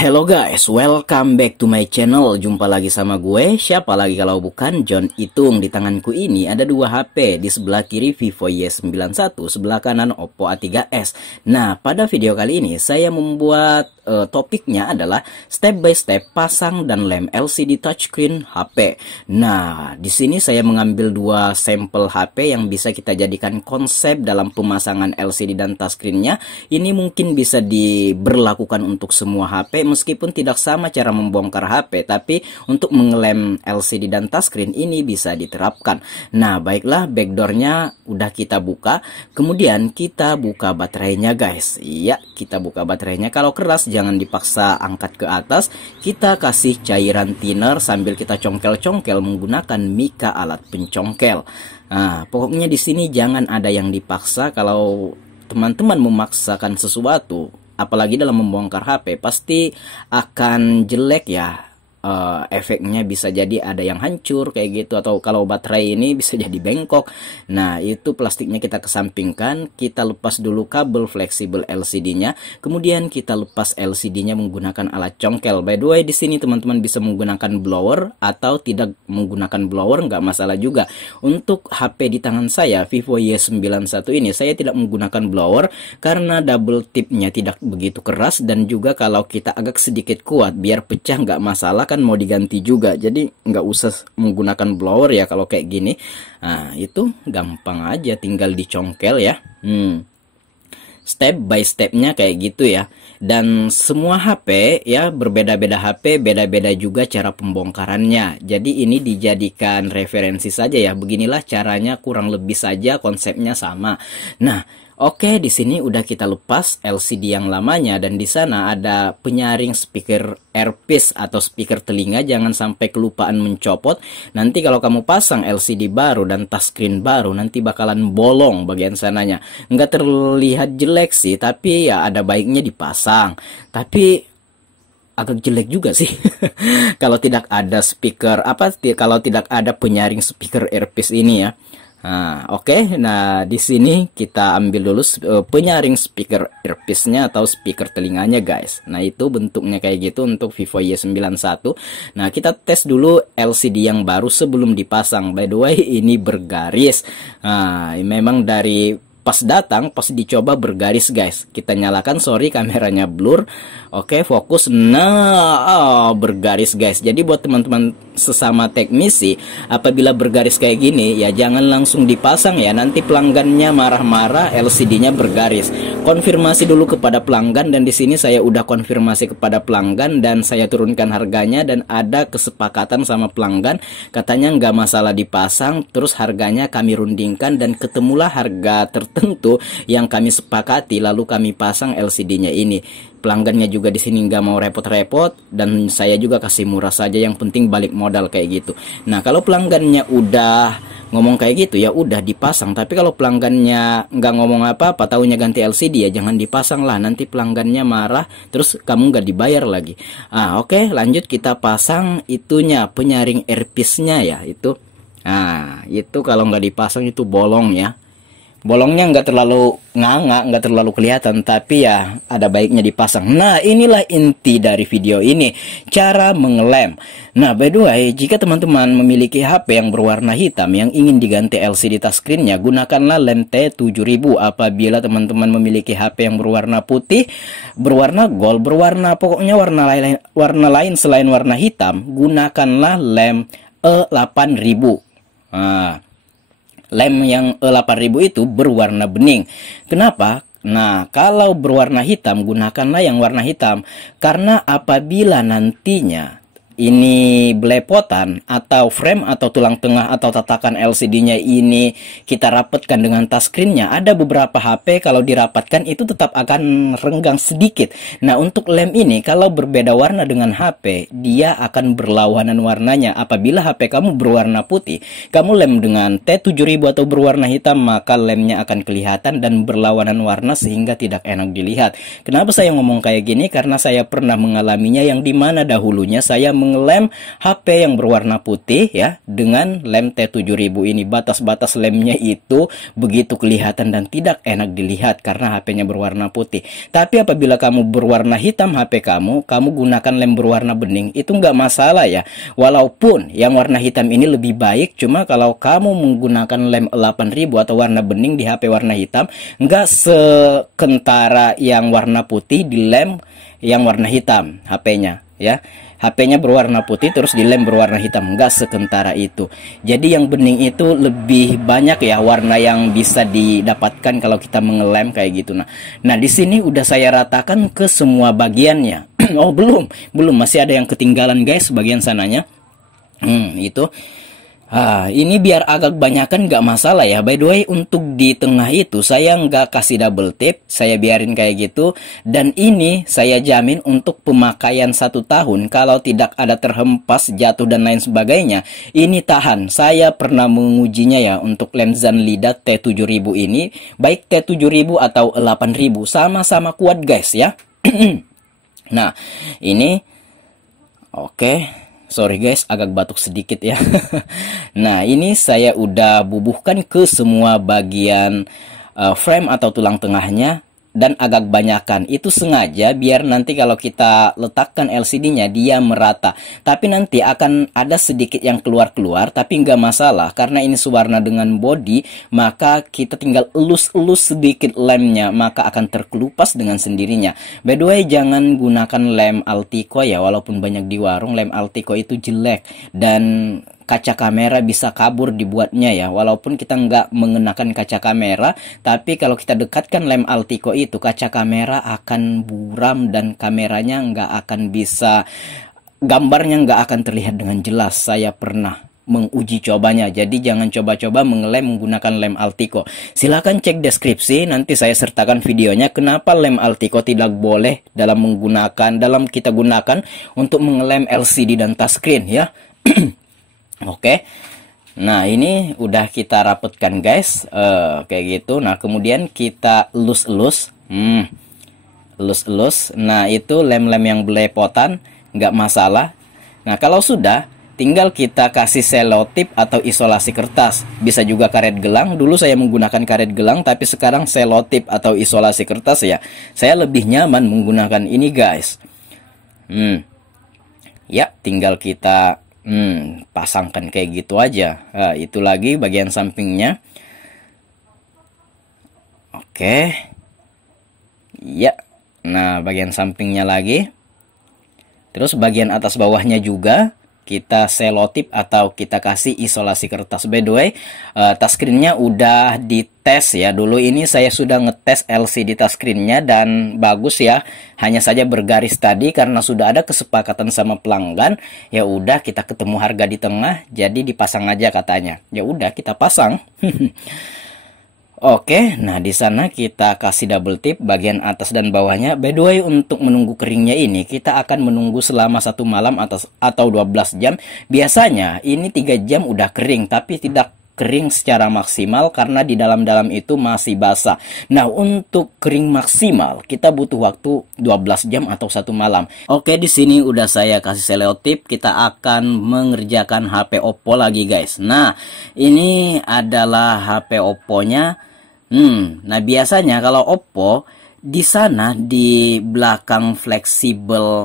Hello guys, welcome back to my channel. Jumpa lagi sama gue. Siapa lagi kalau bukan John Itung. Di tanganku ini ada dua HP. Di sebelah kiri Vivo Y91, sebelah kanan Oppo A3s. Nah, pada video kali ini saya membuat topiknya adalah step by step pasang dan lem LCD touchscreen HP. Nah, di sini saya mengambil dua sampel HP yang bisa kita jadikan konsep dalam pemasangan LCD dan touchscreennya. Ini mungkin bisa diberlakukan untuk semua HP. Meskipun tidak sama cara membongkar HP, tapi untuk mengelem LCD dan touchscreen ini bisa diterapkan. Nah, baiklah, backdoornya udah kita buka. Kemudian kita buka baterainya guys. Iya, kita buka baterainya. Kalau keras jangan dipaksa angkat ke atas. Kita kasih cairan thinner sambil kita congkel-congkel menggunakan mika alat pencongkel. Nah, pokoknya di sini jangan ada yang dipaksa. Kalau teman-teman memaksakan sesuatu, apalagi dalam membongkar HP, pasti akan jelek ya. Efeknya bisa jadi ada yang hancur kayak gitu, atau kalau baterai ini bisa jadi bengkok. Nah, itu plastiknya kita kesampingkan. Kita lepas dulu kabel fleksibel LCD-nya, kemudian kita lepas LCD-nya menggunakan alat congkel. By the way, di sini teman-teman bisa menggunakan blower atau tidak menggunakan blower, nggak masalah juga. Untuk HP di tangan saya Vivo Y91 ini saya tidak menggunakan blower karena double tipnya tidak begitu keras, dan juga kalau kita agak sedikit kuat biar pecah nggak masalah, kan mau diganti juga, jadi nggak usah menggunakan blower ya kalau kayak gini. Nah, itu gampang aja, tinggal dicongkel ya. Step by stepnya kayak gitu ya. Dan semua HP ya, berbeda-beda HP, beda-beda juga cara pembongkarannya. Jadi ini dijadikan referensi saja ya. Beginilah caranya, kurang lebih saja konsepnya sama. Nah, oke, di sini udah kita lepas LCD yang lamanya, dan di sana ada penyaring speaker earpiece atau speaker telinga. Jangan sampai kelupaan mencopot. Nanti kalau kamu pasang LCD baru dan touchscreen baru, nanti bakalan bolong bagian sananya. Nggak terlihat jelek sih, tapi ya ada baiknya dipasang. Tapi agak jelek juga sih kalau tidak ada speaker kalau tidak ada penyaring speaker earpiece ini ya. Nah, oke. Nah, di sini kita ambil dulu penyaring speaker earpiece-nya atau speaker telinganya, guys. Nah, itu bentuknya kayak gitu untuk Vivo Y91. Nah, kita tes dulu LCD yang baru sebelum dipasang. By the way, ini bergaris. Nah, memang dari pas datang, pas dicoba bergaris, guys. Kita nyalakan, sorry kameranya blur. Oke, fokus. Nah, bergaris, guys. Jadi buat teman-teman sesama teknisi, apabila bergaris kayak gini ya jangan langsung dipasang ya. Nanti pelanggannya marah-marah, LCD-nya bergaris. Konfirmasi dulu kepada pelanggan, dan di sini saya udah konfirmasi kepada pelanggan dan saya turunkan harganya, dan ada kesepakatan sama pelanggan. Katanya nggak masalah dipasang, terus harganya kami rundingkan dan ketemulah harga tertentu yang kami sepakati, lalu kami pasang LCD-nya ini. Pelanggannya juga di sini nggak mau repot-repot, dan saya juga kasih murah saja, yang penting balik modal kayak gitu. Nah, kalau pelanggannya udah ngomong kayak gitu ya udah dipasang. Tapi kalau pelanggannya nggak ngomong apa-apa, taunya ganti LCD, ya jangan dipasang lah, nanti pelanggannya marah terus kamu nggak dibayar lagi. Oke, lanjut kita pasang itunya, penyaring earpiece-nya ya itu. Nah, itu kalau nggak dipasang itu bolong ya. Bolongnya nggak terlalu nganga, nggak terlalu kelihatan, tapi ya ada baiknya dipasang. Nah, inilah inti dari video ini, cara mengelem. Nah, by the way, jika teman-teman memiliki HP yang berwarna hitam yang ingin diganti LCD touchscreen-nya, gunakanlah lem T7000. Apabila teman-teman memiliki HP yang berwarna putih, berwarna gold, pokoknya warna lain selain warna hitam, gunakanlah lem E8000. Nah, lem yang E8000 itu berwarna bening. Kenapa? Nah, kalau berwarna hitam, gunakanlah yang warna hitam. Karena apabila nantinya ini belepotan atau frame atau tulang tengah atau tatakan LCD-nya ini kita rapatkan dengan touchscreen-nya, ada beberapa HP kalau dirapatkan itu tetap akan renggang sedikit. Nah, untuk lem ini kalau berbeda warna dengan HP, dia akan berlawanan warnanya. Apabila HP kamu berwarna putih, kamu lem dengan T7000 atau berwarna hitam, maka lemnya akan kelihatan dan berlawanan warna sehingga tidak enak dilihat. Kenapa saya ngomong kayak gini? Karena saya pernah mengalaminya, yang dimana dahulunya saya mengelem HP yang berwarna putih ya dengan lem T7000 ini. Batas-batas lemnya itu begitu kelihatan dan tidak enak dilihat karena HP-nya berwarna putih. Tapi apabila kamu berwarna hitam HP kamu gunakan lem berwarna bening, itu nggak masalah ya. Walaupun yang warna hitam ini lebih baik, cuma kalau kamu menggunakan lem 8000 atau warna bening di HP warna hitam, nggak sekentara yang warna putih di lem yang warna hitam HP-nya ya. HP-nya berwarna putih terus di lem berwarna hitam, nggak sekentara itu. Jadi yang bening itu lebih banyak ya warna yang bisa didapatkan kalau kita mengelem kayak gitu. Nah di sini udah saya ratakan ke semua bagiannya. Oh belum masih ada yang ketinggalan guys bagian sananya. Itu. Ini biar agak banyakan nggak masalah ya. By the way, untuk di tengah itu saya nggak kasih double tip, saya biarin kayak gitu. Dan ini saya jamin untuk pemakaian 1 tahun. Kalau tidak ada terhempas, jatuh dan lain sebagainya, ini tahan. Saya pernah mengujinya ya untuk lem Zanlida T7000 ini, baik T7000 atau 8000 sama-sama kuat guys ya. Nah ini oke. Sorry guys, agak batuk sedikit ya. Nah, ini saya udah bubuhkan ke semua bagian frame atau tulang tengahnya dan agak banyakan. Itu sengaja biar nanti kalau kita letakkan LCD-nya dia merata. Tapi nanti akan ada sedikit yang keluar-keluar, tapi nggak masalah karena ini sewarna dengan body, maka kita tinggal elus-elus sedikit lemnya, maka akan terkelupas dengan sendirinya. By the way, jangan gunakan lem Altico ya, walaupun banyak di warung lem Altico itu jelek dan kaca kamera bisa kabur dibuatnya ya. Walaupun kita nggak mengenakan kaca kamera, tapi kalau kita dekatkan lem Altico itu, kaca kamera akan buram dan kameranya nggak akan bisa, gambarnya nggak akan terlihat dengan jelas. Saya pernah menguji cobanya, jadi jangan coba-coba mengelem menggunakan lem Altico. Silahkan cek deskripsi, nanti saya sertakan videonya kenapa lem Altico tidak boleh dalam kita gunakan untuk mengelem LCD dan touchscreen ya. Oke. Nah ini udah kita rapetkan guys, kayak gitu. Nah kemudian kita elus-elus, elus-elus. Nah itu lem-lem yang belepotan nggak masalah. Nah kalau sudah, tinggal kita kasih selotip atau isolasi kertas. Bisa juga karet gelang. Dulu saya menggunakan karet gelang, tapi sekarang selotip atau isolasi kertas ya. Saya lebih nyaman menggunakan ini guys. Ya tinggal kita pasangkan kayak gitu aja. Nah, itu lagi bagian sampingnya. Oke. Ya. Nah, bagian sampingnya lagi. Terus bagian atas bawahnya juga kita selotip atau kita kasih isolasi kertas. By the way, touchscreen-nya udah dites ya. Dulu ini saya sudah ngetes LCD touchscreen-nya dan bagus ya. Hanya saja bergaris tadi karena sudah ada kesepakatan sama pelanggan. Ya udah kita ketemu harga di tengah, jadi dipasang aja katanya. Ya udah kita pasang. Oke, nah di sana kita kasih double tip bagian atas dan bawahnya. By the way, untuk menunggu keringnya ini kita akan menunggu selama 1 malam atau 12 jam. Biasanya ini 3 jam udah kering, tapi tidak kering secara maksimal karena di dalam-dalam itu masih basah. Nah, untuk kering maksimal kita butuh waktu 12 jam atau 1 malam. Oke, di sini udah saya kasih selotip. Kita akan mengerjakan HP Oppo lagi, guys. Nah, ini adalah HP Oppo-nya. Nah biasanya kalau Oppo di sana di belakang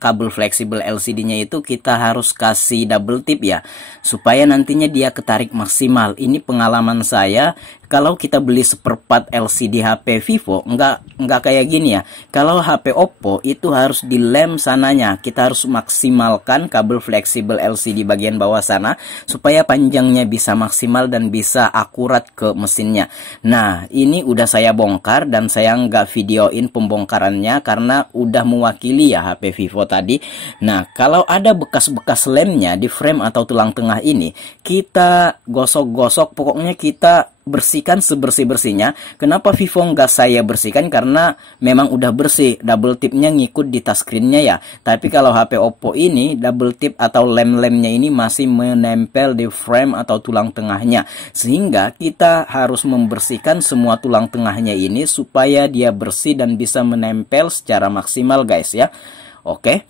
kabel fleksibel LCD-nya itu kita harus kasih double tip ya, supaya nantinya dia ketarik maksimal. Ini pengalaman saya. Kalau kita beli seperempat LCD HP Vivo nggak kayak gini ya. Kalau HP Oppo itu harus dilem sananya. Kita harus maksimalkan kabel fleksibel LCD bagian bawah sana supaya panjangnya bisa maksimal dan bisa akurat ke mesinnya. Nah ini udah saya bongkar dan saya nggak videoin pembongkarannya karena udah mewakili ya HP Vivo tadi. Nah kalau ada bekas-bekas lemnya di frame atau tulang tengah ini, kita gosok-gosok, pokoknya kita bersihkan sebersih-bersihnya. Kenapa Vivo nggak saya bersihkan? Karena memang udah bersih, double tipnya ngikut di touchscreen-nya ya. Tapi kalau HP Oppo ini double tip atau lem-lemnya ini masih menempel di frame atau tulang tengahnya, sehingga kita harus membersihkan semua tulang tengahnya ini supaya dia bersih dan bisa menempel secara maksimal guys ya. Oke.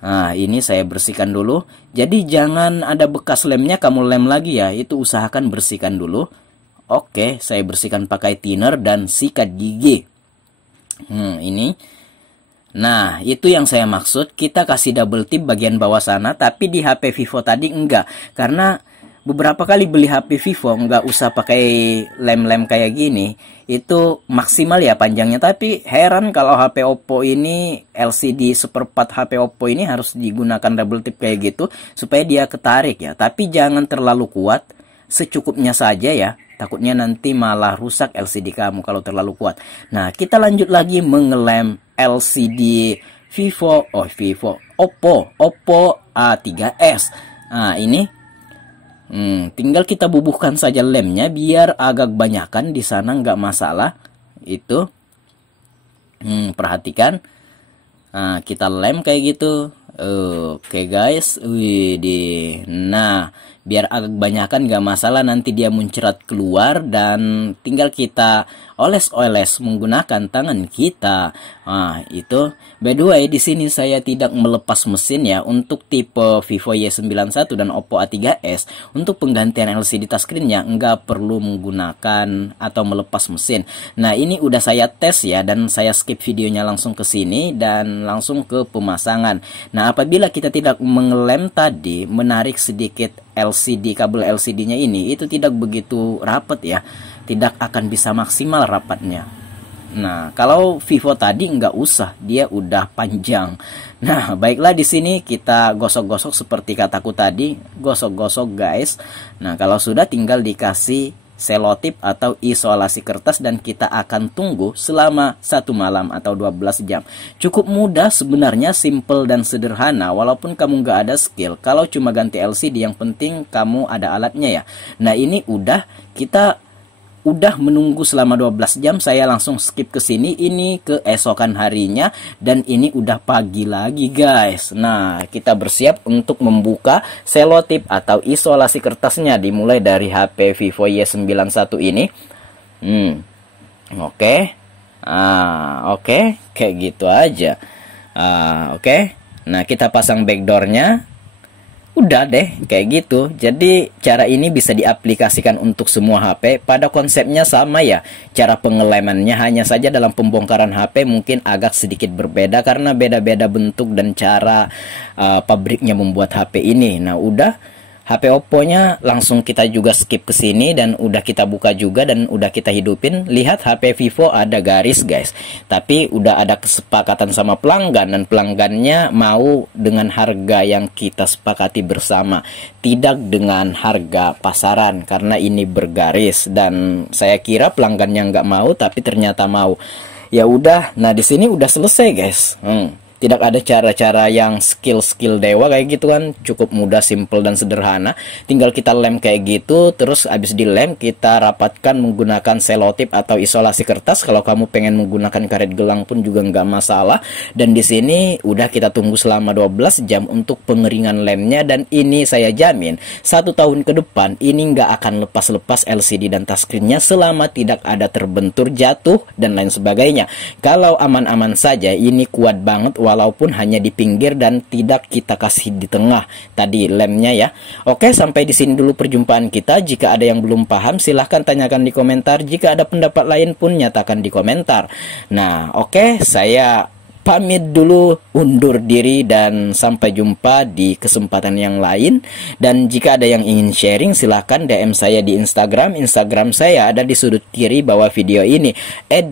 Nah, ini saya bersihkan dulu. Jadi jangan ada bekas lemnya kamu lem lagi ya. Itu usahakan bersihkan dulu. Oke, saya bersihkan pakai thinner dan sikat gigi. Ini. Nah, itu yang saya maksud. Kita kasih double tip bagian bawah sana. Tapi di HP Vivo tadi enggak. Karena beberapa kali beli HP Vivo nggak usah pakai lem-lem kayak gini, itu maksimal ya panjangnya. Tapi heran kalau HP Oppo ini LCD seperempat HP Oppo ini harus digunakan double tip kayak gitu supaya dia ketarik ya. Tapi jangan terlalu kuat, secukupnya saja ya. Takutnya nanti malah rusak LCD kamu kalau terlalu kuat. Nah, kita lanjut lagi mengelem LCD Oppo A3s. Nah, ini tinggal kita bubuhkan saja lemnya biar agak banyakan di sana, nggak masalah. Itu perhatikan. Nah, kita lem kayak gitu. Oke guys, nah biar agak banyakan nggak masalah, nanti dia muncrat keluar dan tinggal kita oles-oles menggunakan tangan kita. Nah, itu by the way di sini saya tidak melepas mesin ya untuk tipe Vivo Y91 dan Oppo A3s. Untuk penggantian LCD touchscreen-nya nggak perlu menggunakan atau melepas mesin. Nah, ini udah saya tes ya dan saya skip videonya langsung ke sini dan langsung ke pemasangan. Nah, apabila kita tidak mengelem tadi, menarik sedikit kabel LCD-nya ini, itu tidak begitu rapat ya. Tidak akan bisa maksimal rapatnya. Nah, kalau Vivo tadi nggak usah, dia udah panjang. Nah, baiklah di sini kita gosok-gosok seperti kataku tadi, gosok-gosok guys. Nah, kalau sudah tinggal dikasih selotip atau isolasi kertas dan kita akan tunggu selama 1 malam atau 12 jam. Cukup mudah sebenarnya, simple dan sederhana walaupun kamu nggak ada skill. Kalau cuma ganti LCD yang penting kamu ada alatnya ya. Nah, ini kita udah menunggu selama 12 jam. Saya langsung skip ke sini, ini keesokan harinya dan ini udah pagi lagi guys. Nah, kita bersiap untuk membuka selotip atau isolasi kertasnya dimulai dari HP Vivo Y91 ini. Oke. Oke, kayak gitu aja. Oke. Nah, kita pasang backdoornya. Udah deh, kayak gitu. Jadi cara ini bisa diaplikasikan untuk semua HP. Pada konsepnya sama ya. Cara pengelemannya hanya saja dalam pembongkaran HP mungkin agak sedikit berbeda karena beda-beda bentuk dan cara pabriknya membuat HP ini. Nah, udah HP Oppo-nya langsung kita juga skip ke sini dan udah kita buka juga dan udah kita hidupin. Lihat HP Vivo ada garis guys. Tapi udah ada kesepakatan sama pelanggan dan pelanggannya mau dengan harga yang kita sepakati bersama, tidak dengan harga pasaran karena ini bergaris. Dan saya kira pelanggannya nggak mau tapi ternyata mau. Ya udah, nah di sini udah selesai guys. Tidak ada cara-cara yang skill dewa kayak gitu kan. Cukup mudah, simple dan sederhana. Tinggal kita lem kayak gitu. Terus abis dilem kita rapatkan menggunakan selotip atau isolasi kertas. Kalau kamu pengen menggunakan karet gelang pun juga nggak masalah. Dan di sini udah kita tunggu selama 12 jam untuk pengeringan lemnya. Dan ini saya jamin 1 tahun ke depan ini nggak akan lepas-lepas LCD dan touchscreen-nya selama tidak ada terbentur, jatuh dan lain sebagainya. Kalau aman-aman saja, ini kuat banget walaupun hanya di pinggir dan tidak kita kasih di tengah tadi lemnya ya. Oke, sampai di sini dulu perjumpaan kita. Jika ada yang belum paham silahkan tanyakan di komentar. Jika ada pendapat lain pun nyatakan di komentar. Nah, oke, saya pamit dulu, undur diri dan sampai jumpa di kesempatan yang lain. Dan jika ada yang ingin sharing silahkan DM saya di Instagram. Instagram saya ada di sudut kiri bawah video ini,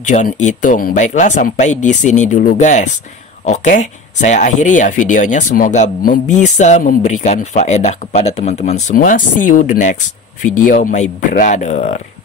@johnitung. Baiklah, sampai di sini dulu guys. Oke, saya akhiri ya videonya. Semoga bisa memberikan faedah kepada teman-teman semua. See you the next video my brother.